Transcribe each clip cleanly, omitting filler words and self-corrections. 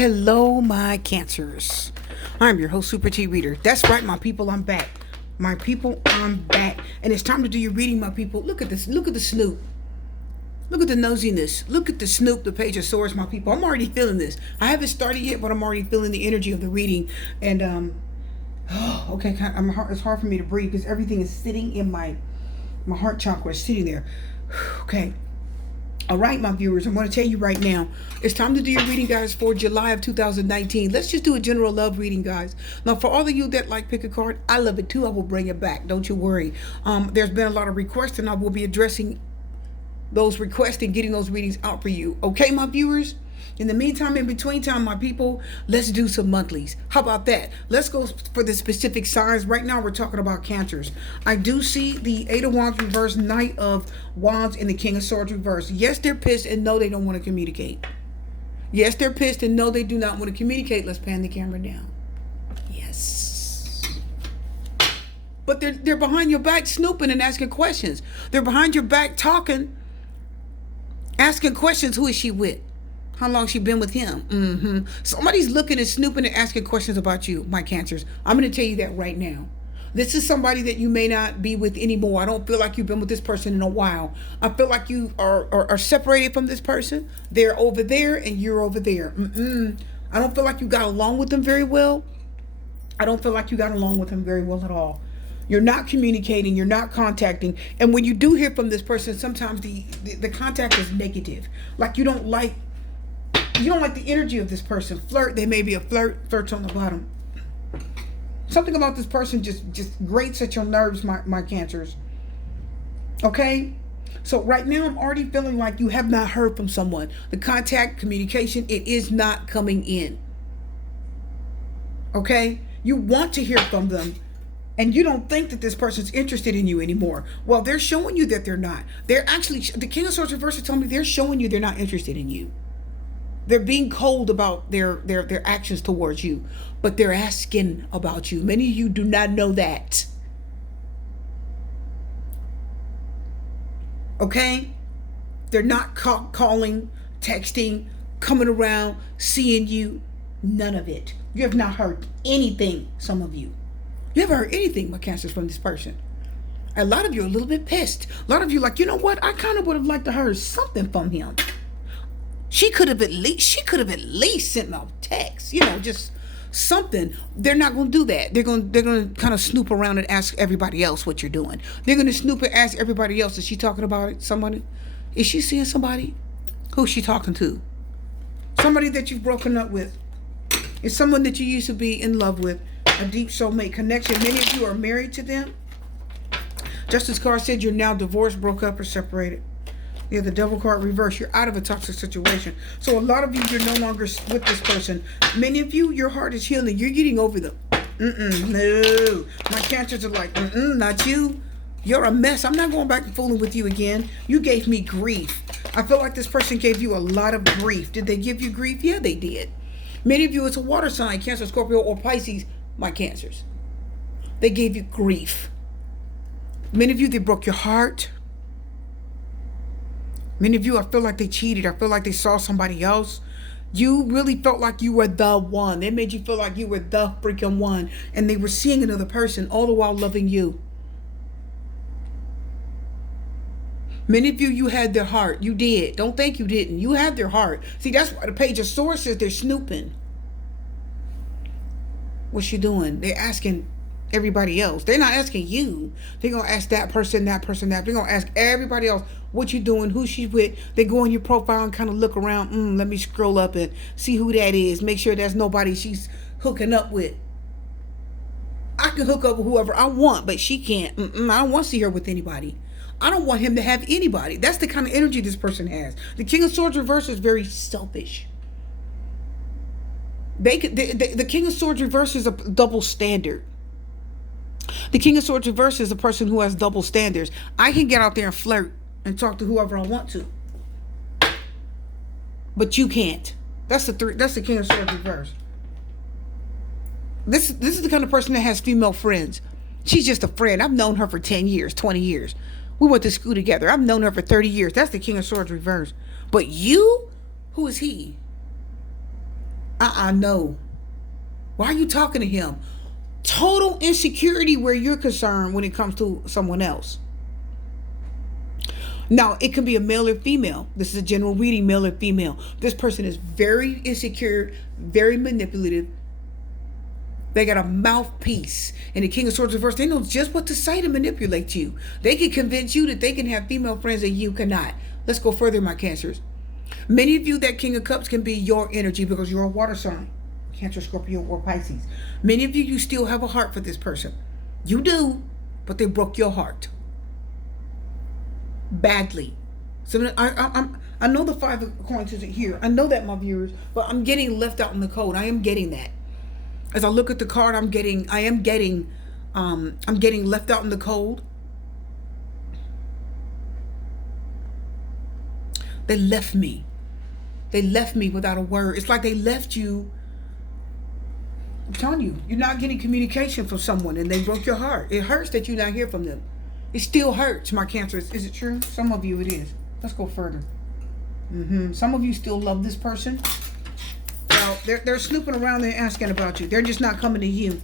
Hello, my Cancers. I'm your host, Super T Reader. That's right, my people, I'm back. My people, I'm back. And it's time to do your reading, my people. Look at this. Look at the snoop. Look at the nosiness. Look at the snoop, the page of swords, my people. I'm already feeling this. I haven't started yet, but I'm already feeling the energy of the reading. And, okay, it's hard for me to breathe because everything is sitting in my heart chakra is sitting there. Okay. All right, my viewers, I'm going to tell you right now, it's time to do your reading, guys, for July of 2019. Let's just do a general love reading, guys. Now, for all of you that like pick a card, I love it too. I will bring it back. Don't you worry. There's been a lot of requests, and I will be addressing those requests and getting those readings out for you. Okay, my viewers? In the meantime, in between time, my people, let's do some monthlies. How about that? Let's go for the specific signs. Right now, we're talking about Cancers. I do see the Eight of Wands reverse, Knight of Wands, and the King of Swords reverse. Yes, they're pissed and no, they don't want to communicate. Yes, they're pissed and no, they do not want to communicate. Let's pan the camera down. Yes. But they're behind your back snooping and asking questions. They're behind your back talking, asking questions. Who is she with? How long she been with him? Somebody's looking and snooping and asking questions about you, my Cancers. I'm going to tell you that right now. This is somebody that you may not be with anymore. I don't feel like you've been with this person in a while. I feel like you are separated from this person. They're over there and you're over there. I don't feel like you got along with them very well. I don't feel like you got along with them very well at all. You're not communicating. You're not contacting. And when you do hear from this person, sometimes the contact is negative. Like you don't like the energy of this person. Flirt. They may be a flirt's on the bottom. Something about this person just grates at your nerves, my Cancers. Okay? So right now I'm already feeling like you have not heard from someone. The contact, communication, it is not coming in. Okay? You want to hear from them, and you don't think that this person's interested in you anymore. Well, they're showing you that they're not. They're actually, the King of Swords reverse is telling me they're showing you they're not interested in you. They're being cold about their actions towards you, but they're asking about you. Many of you do not know that. Okay? They're not calling, texting, coming around, seeing you. None of it. You have not heard anything, some of you. You haven't heard anything, my Cancers, from this person. A lot of you are a little bit pissed. A lot of you like, you know what? I kind of would have liked to heard something from him. She could have at least sent me a text, just something. They're not going to do that. They're going to kind of snoop around and ask everybody else what you're doing. They're going to snoop and ask everybody else. Is she talking about somebody? Is she seeing somebody? Who's she talking to? Somebody that you've broken up with. It's someone that you used to be in love with. A deep soulmate connection. Many of you are married to them. Justice card said you're now divorced, broke up, or separated. Yeah, the Devil card reverse. You're out of a toxic situation. So a lot of you, you're no longer with this person. Many of you, your heart is healing. You're getting over them. No. My Cancers are like, not you. You're a mess. I'm not going back and fooling with you again. You gave me grief. I feel like this person gave you a lot of grief. Did they give you grief? Yeah, they did. Many of you, it's a water sign, Cancer, Scorpio, or Pisces, my Cancers. They gave you grief. Many of you, they broke your heart. Many of you, I feel like they cheated. I feel like they saw somebody else. You really felt like you were the one. They made you feel like you were the freaking one. And they were seeing another person all the while loving you. Many of you, you had their heart. You did. Don't think you didn't. You had their heart. See, that's why the page of swords says they're snooping. What's she doing? They're asking everybody else. They're not asking you. They're going to ask that person, that person, that. They're going to ask everybody else what you doing, who she's with. They go on your profile and kind of look around. Let me scroll up and see who that is. Make sure that's nobody she's hooking up with. I can hook up with whoever I want, but she can't. I don't want to see her with anybody. I don't want him to have anybody. That's the kind of energy this person has. The King of Swords reverse is very selfish. The King of Swords reverse is a double standard. The King of Swords reverse is a person who has double standards. I can get out there and flirt and talk to whoever I want to, but you can't. That's the King of Swords reverse. This is the kind of person that has female friends. She's just a friend. I've known her for 10 years, 20 years. We went to school together. I've known her for 30 years. That's the King of Swords reverse. But you, who is he? No. Why are you talking to him? Total insecurity where you're concerned when it comes to someone else. Now, it can be a male or female. This is a general reading, male or female. This person is very insecure, very manipulative. They got a mouthpiece. And the King of Swords reverse, they know just what to say to manipulate you. They can convince you that they can have female friends that you cannot. Let's go further, my Cancers. Many of you, that King of Cups can be your energy because you're a water sign. Cancer, Scorpio, or Pisces. Many of you, you still have a heart for this person. You do, but they broke your heart. Badly. So I know the Five of Coins isn't here. I know that, my viewers, but I'm getting left out in the cold. I am getting that. As I look at the card, I'm getting left out in the cold. They left me. They left me without a word. It's like they left you. I'm telling you, you're not getting communication from someone and they broke your heart. It hurts that you not hear from them. It still hurts, my Cancers. Is it true? Some of you it is. Let's go further. Some of you still love this person. Well, they're snooping around and asking about you. They're just not coming to you.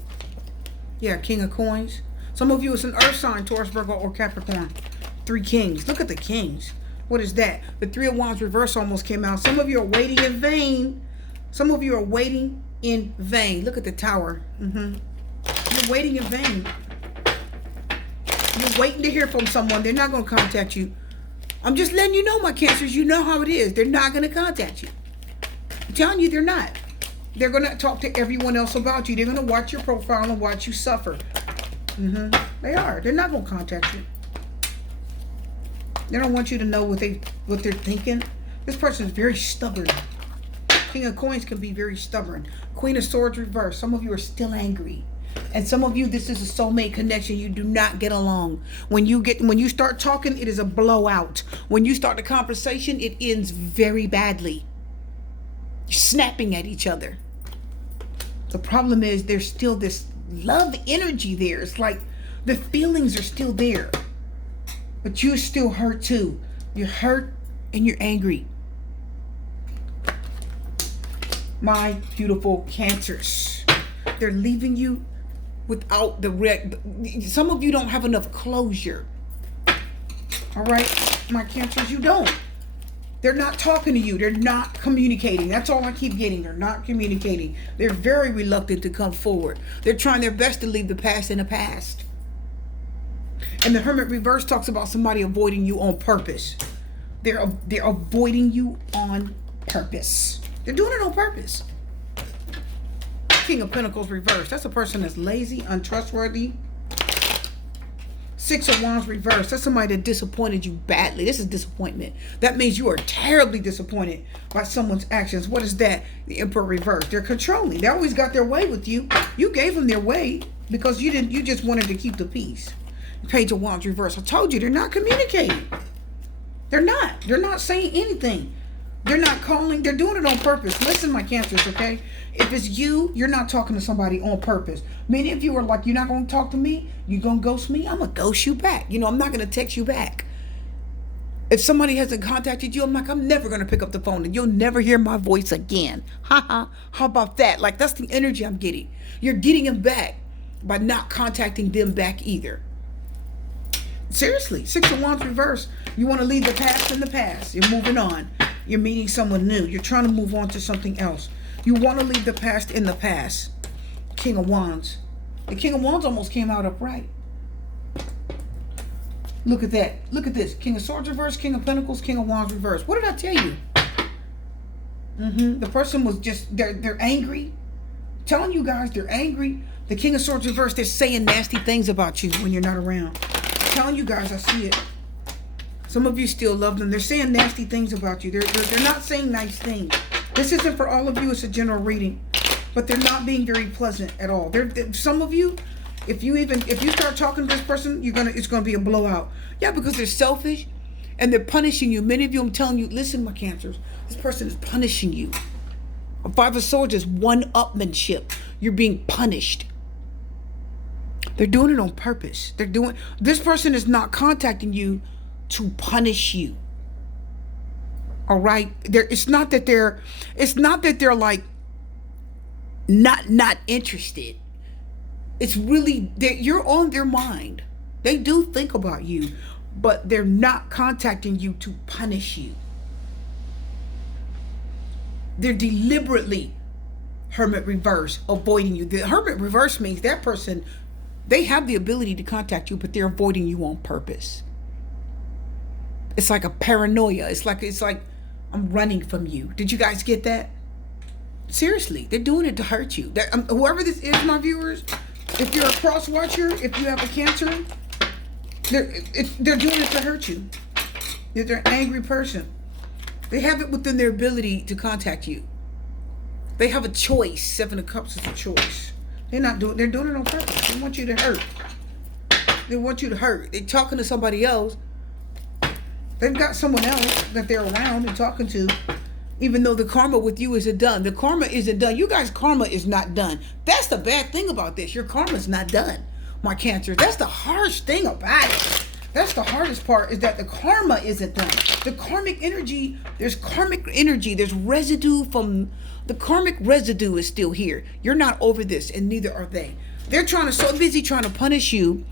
Yeah, King of Coins. Some of you is an earth sign, Taurus, Virgo, or Capricorn. 3 kings. Look at the kings. What is that? The 3 of Wands reverse almost came out. Some of you are waiting in vain. Some of you are waiting in vain. Look at the Tower. You're waiting in vain. You're waiting to hear from someone. They're not going to contact you. I'm just letting you know, my Cancers. You know how it is. They're not going to contact you. I'm telling you, they're not. They're going to talk to everyone else about you. They're going to watch your profile and watch you suffer. They are. They're not going to contact you. They don't want you to know what they're thinking. This person is very stubborn. King of Coins can be very stubborn. Queen of Swords reverse. Some of you are still angry. And some of you, this is a soulmate connection. You do not get along. When you start talking, it is a blowout. When you start the conversation, it ends very badly. You're snapping at each other. The problem is there's still this love energy there. It's like the feelings are still there. But you're still hurt too. You're hurt and you're angry. My beautiful Cancers. They're leaving you without some of you don't have enough closure. All right, my Cancers, you don't. They're not talking to you. They're not communicating. That's all I keep getting. They're not communicating. They're very reluctant to come forward. They're trying their best to leave the past in the past. And the Hermit reverse talks about somebody avoiding you on purpose. They're avoiding you on purpose. They're doing it on purpose. King of Pentacles reverse. That's a person that's lazy, untrustworthy. 6 of Wands reverse. That's somebody that disappointed you badly. This is disappointment. That means you are terribly disappointed by someone's actions. What is that? The Emperor reverse. They're controlling. They always got their way with you. You gave them their way because you didn't. You just wanted to keep the peace. Page of Wands reverse. I told you they're not communicating. They're not. They're not saying anything. They're not calling. They're doing it on purpose. Listen, my Cancers, okay? If it's you, you're not talking to somebody on purpose. Many of you are like, you're not going to talk to me? You're going to ghost me? I'm going to ghost you back. You know, I'm not going to text you back. If somebody hasn't contacted you, I'm like, I'm never going to pick up the phone and you'll never hear my voice again. How about that? Like, that's the energy I'm getting. You're getting them back by not contacting them back either. Seriously, 6 of Wands reverse. You want to leave the past in the past. You're moving on. You're meeting someone new. You're trying to move on to something else. You want to leave the past in the past. King of Wands. The King of Wands almost came out upright. Look at that. Look at this. King of Swords reverse, King of Pentacles, King of Wands reverse. What did I tell you? The person was just, they're angry. I'm telling you guys, they're angry. The King of Swords reverse, they're saying nasty things about you when you're not around. I'm telling you guys, I see it. Some of you still love them. They're saying nasty things about you. They're not saying nice things. This isn't for all of you. It's a general reading. But they're not being very pleasant at all. Some of you, if you start talking to this person, it's gonna be a blowout. Yeah, because they're selfish and they're punishing you. Many of you, I'm telling you, listen, my Cancers, this person is punishing you. A 5 of Swords is one-upmanship. You're being punished. They're doing it on purpose. This person is not contacting you to punish you. All right? It's not that they're like not interested. It's really you're on their mind. They do think about you, but they're not contacting you to punish you. They're deliberately, Hermit reverse, avoiding you. The Hermit reverse means that person, they have the ability to contact you, but they're avoiding you on purpose. It's like a paranoia. It's like I'm running from you. Did you guys get that? Seriously, they're doing it to hurt you. Whoever this is, my viewers, if you're a cross watcher, if you have a Cancer, they're doing it to hurt you. They're an angry person. They have it within their ability to contact you. They have a choice. Seven of Cups is a choice. They're doing it on purpose. They want you to hurt. They want you to hurt. They're talking to somebody else. They've got someone else that they're around and talking to, even though the karma with you isn't done. The karma isn't done. You guys' karma is not done. That's the bad thing about this. Your karma's not done, my Cancer. That's the harsh thing about it. That's the hardest part, is that the karma isn't done. The karmic energy, there's residue from, the karmic residue is still here. You're not over this, and neither are they. They're so busy trying to punish you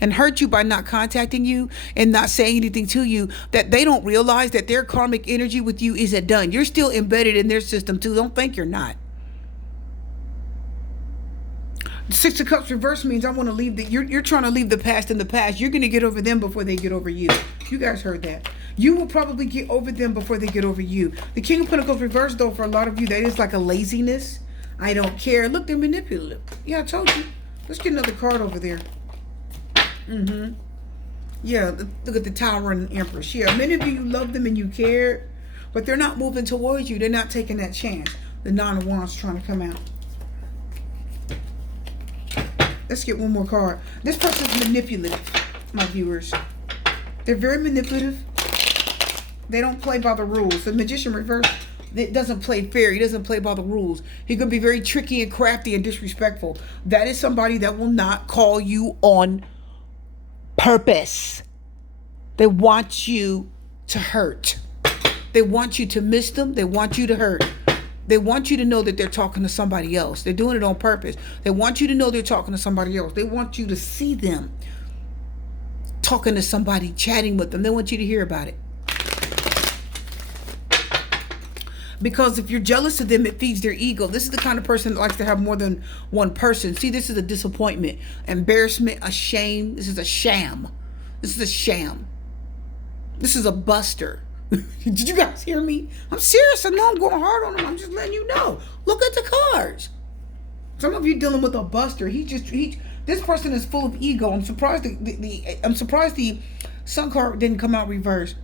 and hurt you by not contacting you and not saying anything to you, that they don't realize that their karmic energy with you isn't done. You're still embedded in their system too. Don't think you're not. Six of Cups reverse means I want to leave you're trying to leave the past in the past. You're going to get over them before they get over you. You guys heard that. You will probably get over them before they get over you. The King of Pentacles reverse, though, for a lot of you, that is like a laziness. I don't care. Look, they're manipulative. Yeah, I told you. Let's get another card over there. Yeah, look at the Tower and Empress. Yeah, many of you love them and you care, but they're not moving towards you. They're not taking that chance. The Nine of Wands trying to come out. Let's get one more card. This person's manipulative, my viewers. They're very manipulative. They don't play by the rules. The Magician reverse, it doesn't play fair. He doesn't play by the rules. He could be very tricky and crafty and disrespectful. That is somebody that will not call you on purpose. They want you to hurt. They want you to miss them. They want you to hurt. They want you to know that they're talking to somebody else. They're doing it on purpose. They want you to know they're talking to somebody else. They want you to see them talking to somebody, chatting with them. They want you to hear about it. Because if you're jealous of them, it feeds their ego. This is the kind of person that likes to have more than one person. See, this is a disappointment, embarrassment, a shame. This is a sham. This is a sham. This is a buster. Did you guys hear me? I'm serious. I know I'm going hard on him. I'm just letting you know. Look at the cards. Some of you dealing with a buster. This person is full of ego. I'm surprised the Sun card didn't come out reversed.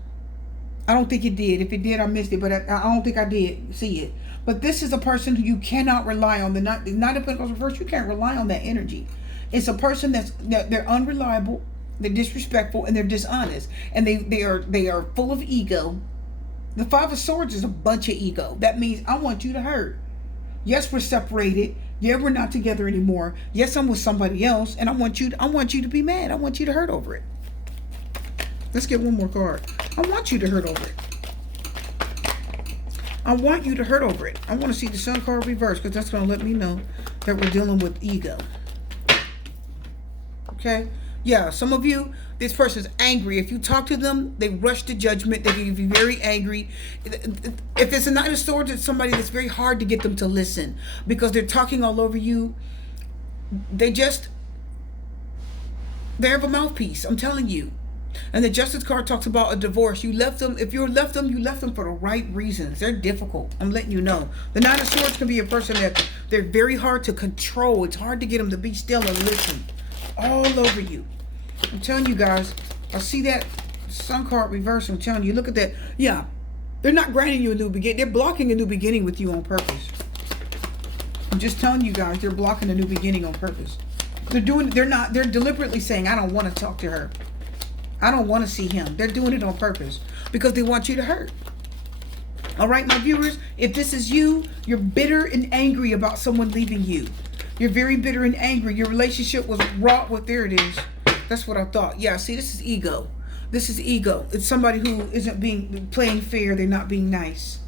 I don't think it did. If it did, I missed it. But I don't think I did see it. But this is a person who you cannot rely on. The Nine of Pentacles reversed. You can't rely on that energy. It's a person they're unreliable. They're disrespectful and they're dishonest, and they are full of ego. The Five of Swords is a bunch of ego. That means I want you to hurt. Yes, we're separated. Yeah, we're not together anymore. Yes, I'm with somebody else, and I want you to be mad. I want you to hurt over it. Let's get one more card. I want you to hurt over it. I want you to hurt over it. I want to see the Sun card reversed, because that's going to let me know that we're dealing with ego. Okay? Yeah, some of you, this person's angry. If you talk to them, they rush to judgment. They can be very angry. If it's a Nine of Swords, it's somebody that's very hard to get them to listen, because they're talking all over you. They have a mouthpiece. I'm telling you. And the Justice card talks about a divorce. You left them. If you left them, you left them for the right reasons. They're difficult. I'm letting you know. The Nine of Swords can be a person that they're very hard to control. It's hard to get them to be still and listen. All over you. I'm telling you guys, I see that Sun card reverse. I'm telling you, look at that. Yeah, they're not granting you a new beginning. They're blocking a new beginning with you on purpose. I'm just telling you guys, they're blocking a new beginning on purpose. They're deliberately saying, I don't want to talk to her. I don't want to see him. They're doing it on purpose because they want you to hurt. All right, my viewers, if this is you, you're bitter and angry about someone leaving you. You're very bitter and angry. Your relationship was wrought with, there it is. That's what I thought. Yeah, see, this is ego. This is ego. It's somebody who isn't playing fair. They're not being nice.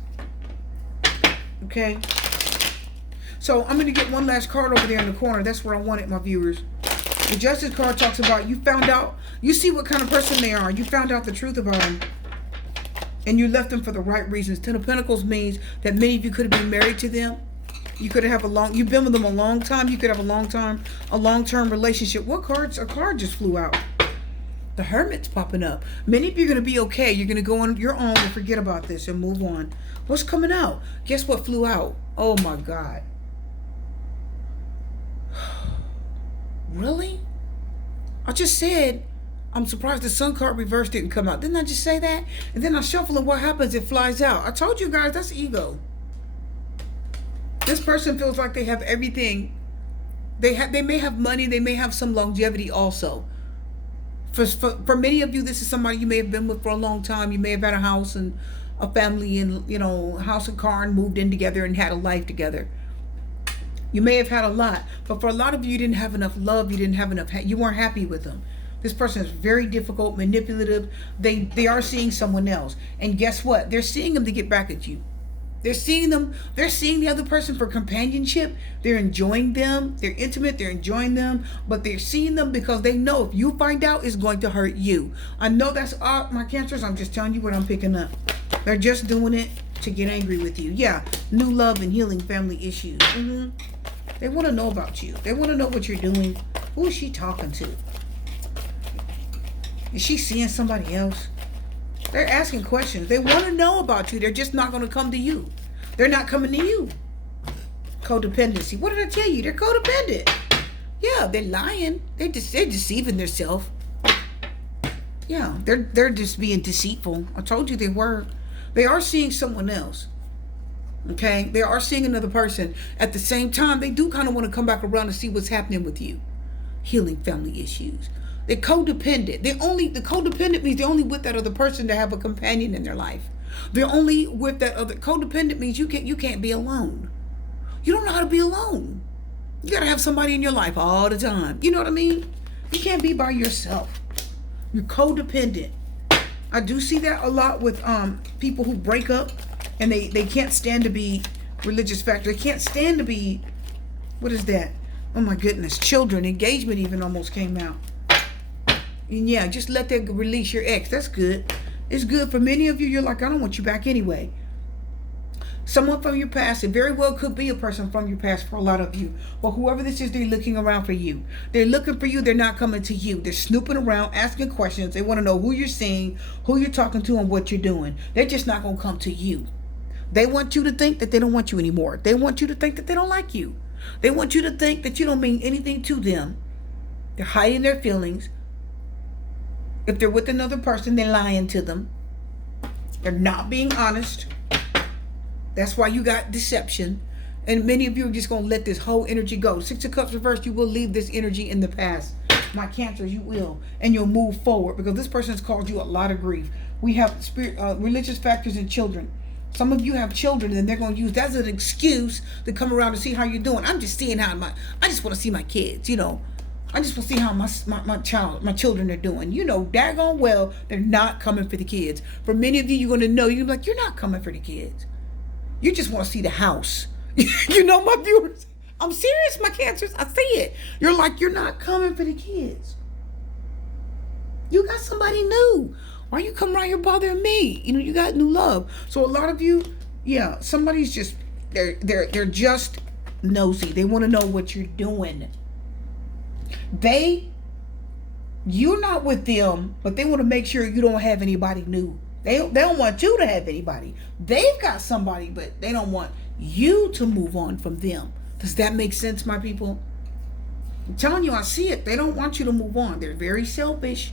Okay? So I'm going to get one last card over there in the corner. That's where I want it, my viewers. The Justice card talks about you found out, you see what kind of person they are. You found out the truth about them. And you left them for the right reasons. Ten of Pentacles means that many of you could have been married to them. You could have you've been with them a long time. You could have a long-term relationship. A card just flew out. The Hermit's popping up. Many of you are going to be okay. You're going to go on your own and forget about this and move on. What's coming out? Guess what flew out? Oh my God. Really? I just said, I'm surprised the Sun card reverse didn't come out. Didn't I just say that? And then I shuffle and what happens? It flies out. I told you guys, that's ego. This person feels like they have everything. They may have money. They may have some longevity also. For many of you, this is somebody you may have been with for a long time. You may have had a house and a family and, you know, house and car and moved in together and had a life together. You may have had a lot, but for a lot of you, you didn't have enough love. You didn't have enough. You weren't happy with them. This person is very difficult, manipulative. They are seeing someone else. And guess what? They're seeing them to get back at you. They're seeing the other person for companionship. They're enjoying them. They're intimate. They're enjoying them. But they're seeing them because they know if you find out, it's going to hurt you. I know that's odd, my Cancers. I'm just telling you what I'm picking up. They're just doing it to get angry with you. Yeah, new love and healing family issues. They want to know about you. They want to know what you're doing. Who is she talking to? Is she seeing somebody else? They're asking questions. They want to know about you. They're just not going to come to you. They're not coming to you. Codependency. What did I tell you? They're codependent. Yeah, they're lying. They're deceiving themselves. Yeah, they're just being deceitful. I told you they were. They are seeing someone else. Okay? They are seeing another person. At the same time, they do kind of want to come back around and see what's happening with you. Healing family issues. They're codependent. The codependent means they're only with that other person to have a companion in their life. They're only with that other. Codependent means you can't be alone. You don't know how to be alone. You gotta have somebody in your life all the time. You know what I mean? You can't be by yourself. You're codependent. I do see that a lot with people who break up and they can't stand to be religious factor. They can't stand to be, what is that? Oh my goodness, children. Engagement even almost came out. And yeah, just let that release your ex. That's good. It's good for many of you. You're like, I don't want you back anyway. Someone from your past. It very well could be a person from your past for a lot of you. But whoever this is, they're looking around for you. They're looking for you. They're not coming to you. They're snooping around, asking questions. They want to know who you're seeing, who you're talking to, and what you're doing. They're just not going to come to you. They want you to think that they don't want you anymore. They want you to think that they don't like you. They want you to think that you don't mean anything to them. They're hiding their feelings. If they're with another person, they're lying to them. They're not being honest. That's why you got deception. And many of you are just going to let this whole energy go. Six of Cups reversed, you will leave this energy in the past. My Cancers, you will. And you'll move forward because this person has caused you a lot of grief. We have religious factors in children. Some of you have children and they're going to use that as an excuse to come around to see how you're doing. I'm just seeing how I just want to see my kids, you know. I just want to see how my children are doing. You know, daggone well, they're not coming for the kids. For many of you, you're going to know, you're like, you're not coming for the kids. You just want to see the house. You know, my viewers, I'm serious, my Cancers. I see it. You're like, you're not coming for the kids. You got somebody new. Why you come around here bothering me? You know, you got new love. So a lot of you, yeah, somebody's just, they're just nosy. They want to know what you're doing. You're not with them, but they want to make sure you don't have anybody new. They don't want you to have anybody. They've got somebody, but they don't want you to move on from them. Does that make sense, my people? I'm telling you, I see it. They don't want you to move on. They're very selfish.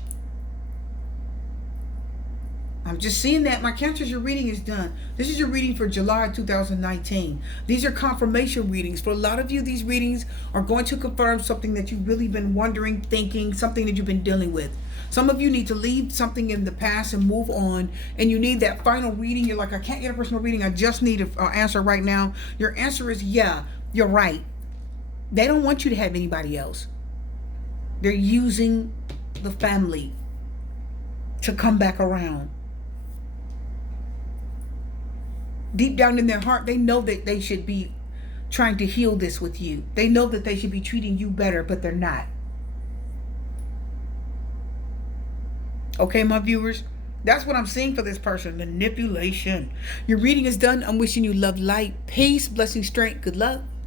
I'm just seeing that. My Cancers, your reading is done. This is your reading for July 2019. These are confirmation readings. For a lot of you, these readings are going to confirm something that you've really been wondering, thinking, something that you've been dealing with. Some of you need to leave something in the past and move on. And you need that final reading. You're like, I can't get a personal reading. I just need an answer right now. Your answer is, yeah, you're right. They don't want you to have anybody else. They're using the family to come back around. Deep down in their heart, they know that they should be trying to heal this with you. They know that they should be treating you better, but they're not. Okay, my viewers? That's what I'm seeing for this person. Manipulation. Your reading is done. I'm wishing you love, light, peace, blessing, strength. Good luck.